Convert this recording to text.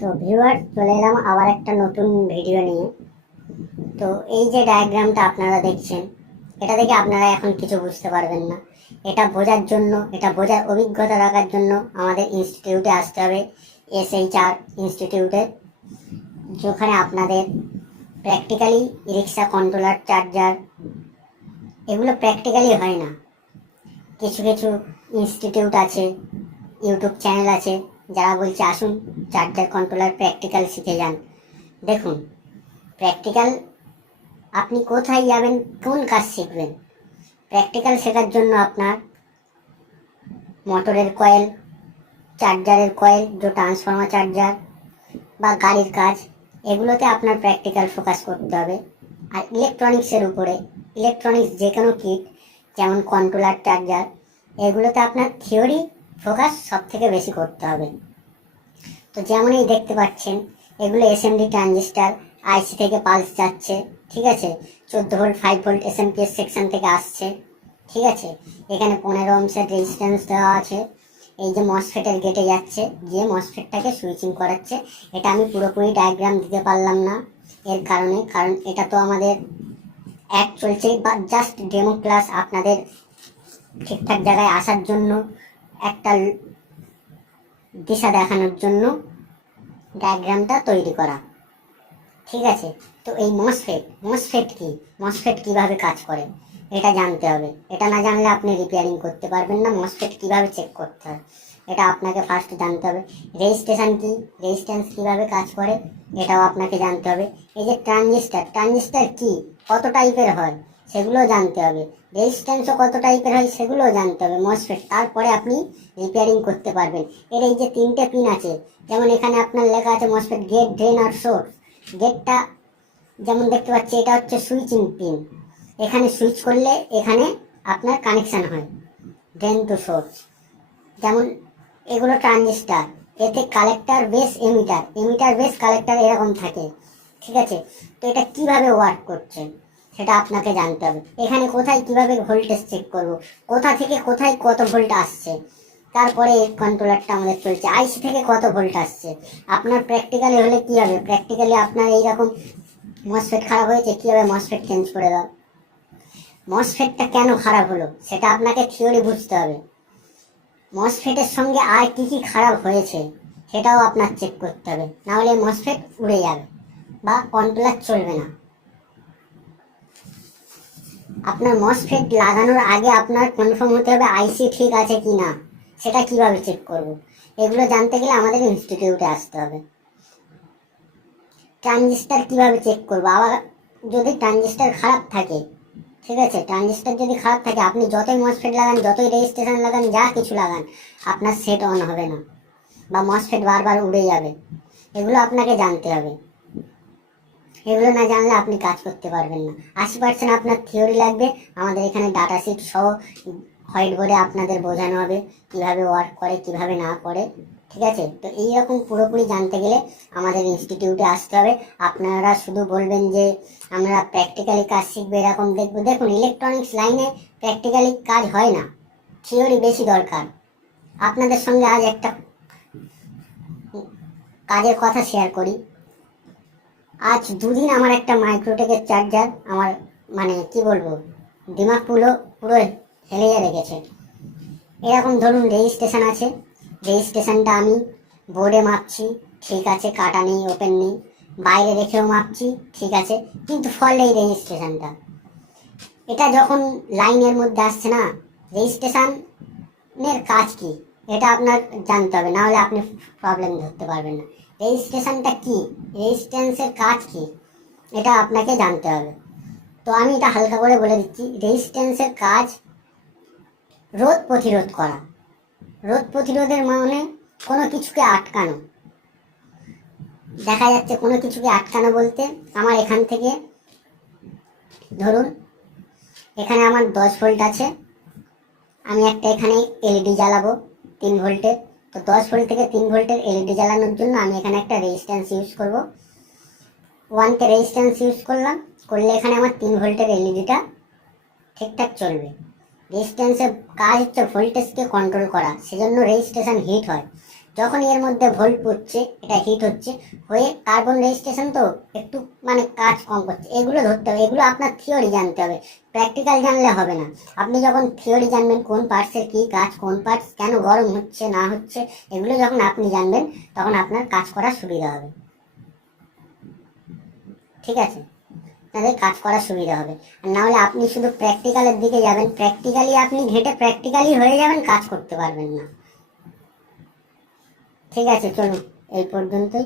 তো ভিউয়ার্স, চলে এলাম আবার একটা নতুন ভিডিও নিয়ে। তো এই যে ডায়াগ্রামটা আপনারা দেখছেন, এটা দেখে আপনারা এখন কিছু বুঝতে পারবেন না। এটা বোঝার জন্য, এটা বোঝার অভিজ্ঞতা রাখার জন্য আমাদের ইনস্টিটিউটে আসতে হবে, SHR ইনস্টিটিউটে, যেখানে আপনাদের প্র্যাকটিক্যালি রিক্সা কন্ট্রোলার, চার্জার, এগুলো প্র্যাকটিক্যালি হয় না। কিছু কিছু ইনস্টিটিউট আছে, ইউটিউব চ্যানেল আছে, যারা বলছে আসুন চার্জার কন্ট্রোলার প্র্যাকটিক্যাল শিখে যান। দেখুন, প্র্যাকটিক্যাল আপনি কোথায় যাবেন, কোন কাজ শিখবেন? প্র্যাকটিক্যাল শেখার জন্য আপনার মোটরের কয়েল, চার্জারের কয়েল, যে ট্রান্সফর্মার চার্জার বা গাড়ির কাজ, এগুলোতে আপনার প্র্যাকটিক্যাল ফোকাস করতে হবে। আর ইলেকট্রনিক্সের উপরে, ইলেকট্রনিক্স যে কোনো কিট, যেমন কন্ট্রোলার, চার্জার, এগুলোতে আপনার থিওরি ফোকাস সব থেকে বেশি করতে হবে। তো যেমন এই দেখতে পাচ্ছেন, এগুলো এসএমডি ট্রানজিস্টার, আইসি থেকে পালস যাচ্ছে, ঠিক আছে, 14 ভোল্ট 5 ভোল্ট এসএমপিএস সেকশন থেকে আসছে, ঠিক আছে। এখানে 15 ওহমসের রেজিস্ট্যান্স দেওয়া আছে। এই যে মসফেটের গেটে যাচ্ছে, গিয়ে মসফেটটাকে সুইচিং করাচ্ছে। এটা আমি পুরোপুরি ডায়াগ্রাম দিতে পারলাম না, এর কারণ এটা তো আমাদের অ্যাড চলছে, বা জাস্ট ডেমো ক্লাস, আপনাদের ঠিকঠাক জায়গায় আসার জন্য, একটা দিশা দেখানোর জন্য ডায়াগ্রামটা তৈরি করা, ঠিক আছে। তো এই মসফেট কি, মসফেট কিভাবে কাজ করে এটা জানতে হবে। এটা না জানলে আপনি রিপেয়ারিং করতে পারবেন না। মসফেট কিভাবে চেক করতে হয় এটা আপনাকে ফার্স্ট জানতে হবে। রেজিস্ট্রেশন কি, রেজিস্ট্যান্স কিভাবে কাজ করে এটাও আপনাকে জানতে হবে। এই যে ট্রানজিস্টার কি, কত টাইপের হয় সেগুলো জানতে হবে। রেজিস্ট্যান্সও কত টাইপের হয় সেগুলোও জানতে হবে। মসফেট, তারপরে আপনি রিপেয়ারিং করতে পারবেন। এর এই যে 3টে পিন আছে, যেমন এখানে আপনার লেখা আছে মসফেট গেট, ড্রেন আর সোর্স। গেটটা যেমন দেখতে পাচ্ছি, এটা হচ্ছে সুইচিং পিন, এখানে সুইচ করলে এখানে আপনার কানেকশান হয় ড্রেন টু সোর্স। যেমন এগুলো ট্রানজিস্টার, এতে collector base, emitter base collector এরকম থাকে, ঠিক আছে। তো এটা কিভাবে ওয়ার্ক করছে সেটা আপনাকে জানতে হবে। এখানে কোথায় কিভাবে ভোল্টেজ চেক করব, কোথা থেকে কোথায় কত ভোল্ট আসছে। তারপরে কন্ট্রোলারটা আমাদের চলছে, আইসি থেকে কত ভোল্ট আসছে। আপনার প্র্যাকটিক্যালি হলে কি হবে, প্র্যাকটিক্যালি আপনার এইরকম মসফেট খারাপ হয়েছে, কীভাবে মসফেট চেঞ্জ করে দাও। মসফেটটা কেন খারাপ হলো সেটা আপনাকে থিওরি বুঝতে হবে। মসফেটের সঙ্গে আর কি কি খারাপ হয়েছে সেটাও আপনার চেক করতে হবে, নাহলে মসফেট উড়ে যাবে বা কন্ট্রোলার চলবে না। আপনার মসফেট লাগানোর আগে আপনার কনফার্ম হতে হবে আইসি ঠিক আছে কি না, সেটা কিভাবে চেক করব। এগুলো জানতে গেলে আমাদের ইনস্টিটিউটে আসতে হবে। ট্রানজিস্টার কিভাবে চেক করবো, আবার যদি ট্রানজিস্টার খারাপ থাকে, ঠিক আছে, ট্রানজিস্টার যদি খারাপ থাকে, আপনি যতই মসফেট লাগান, যতই রেজিস্ট্রেশন লাগান, যা কিছু লাগান, আপনার সেট অন হবে না বা মসফেট বারবার উড়ে যাবে। এগুলো আপনাকে জানতে হবে। এগুলো না জানলে আপনি কাজ করতে পারবেন না। 80% আপনার থিওরি লাগবে। আমাদের এখানে ডাটা শিট সহ হোয়াইট বোর্ডে আপনাদের বোঝানো হবে কিভাবে ওয়ার্ক করে, কিভাবে না করে, ঠিক আছে। তো এইরকম পুরোপুরি জানতে গেলে আমাদের ইনস্টিটিউটে আসতে হবে। আপনারা শুধু বলবেন যে আমরা প্র্যাকটিক্যালি কাজ শিখবো, এরকম দেখবো। দেখুন, ইলেকট্রনিক্স লাইনে প্র্যাকটিক্যালি কাজ হয় না, থিওরি বেশি দরকার। আপনাদের সঙ্গে আজ একটা কাজের কথা শেয়ার করি। আজ 2 দিন আমার একটা মাইক্রোটেকের চার্জার, আমার মানে কি বলবো, দিমাগ পুরো হেলিয়ে রেখেছে। এরকম ধরুন রেজিস্ট্রেশন আছে, রেজিস্ট্রেশনটা আমি বোর্ডে মাপছি, ঠিক আছে, কাটা নেই, ওপেন নেই, বাইরে রেখেও মাপছি, ঠিক আছে, কিন্তু ফল এই রেজিস্ট্রেশনটা, এটা যখন লাইনের মধ্যে আসছে না, রেজিস্ট্রেশনের কাজ কি এটা আপনার জানতে হবে, নাহলে আপনি প্রবলেম ধরতে পারবেন না। রেজিস্ট্রেশনটা কি, রেজিস্ট্যান্সের কাজ কি, এটা আপনাকে জানতে হবে। তো আমি এটা হালকা করে বলে দিচ্ছি। রেজিস্ট্যান্সের কাজ রোধ প্রতিরোধ করা। রোধ প্রতিরোধের মানে কোনো কিছুকে আটকানো। দেখা যাচ্ছে কোনো কিছুকে আটকানো বলতে, আমার এখান থেকে ধরুন এখানে আমার 10 ভোল্ট আছে, আমি একটা এখানে এলইডি জ্বালাবো 3 ভোল্টের। তো 10 ভোল্ট থেকে 3 ভোল্টের এলইডি জ্বালানোর জন্য আমি এখানে একটা রেজিস্ট্যান্স ইউজ করব। 1 রেজিস্ট্যান্স ইউজ করলে এখানে আমার 3 ভোল্টের এলইডিটা ঠিকঠাক চলবে। রেজিস্ট্যান্সের কাজ হচ্ছে ভোল্টেজকে কন্ট্রোল করা, সেজন্য রেজিস্ট্রেশন হিট হয়। যখন এর মধ্যে ভোল্ট পড়ছে, এটা হিট হচ্ছে, হয়ে কার্বন রেজিস্ট্রেশন তো একটু মানে কাজ কম করছে, এগুলো ধরতে হবে। এগুলো আপনার থিওরি জানতে হবে, প্র্যাকটিক্যাল জানলে হবে না। আপনি যখন থিওরি জানবেন কোন পার্টসের কী কাজ, কোন পার্টস কেন গরম হচ্ছে না হচ্ছে, এগুলো যখন আপনি জানবেন তখন আপনার কাজ করার সুবিধা হবে। ঠিক আছে, আপনাদের কাজ করার সুবিধা হবে। আর না হলে আপনি শুধু প্র্যাকটিক্যালের দিকে যাবেন, প্র্যাকটিক্যালি আপনি ঘেঁটে প্র্যাকটিক্যালি হয়ে যাবেন, কাজ করতে পারবেন না। ঠিক আছে, চলুন এই পর্যন্তই।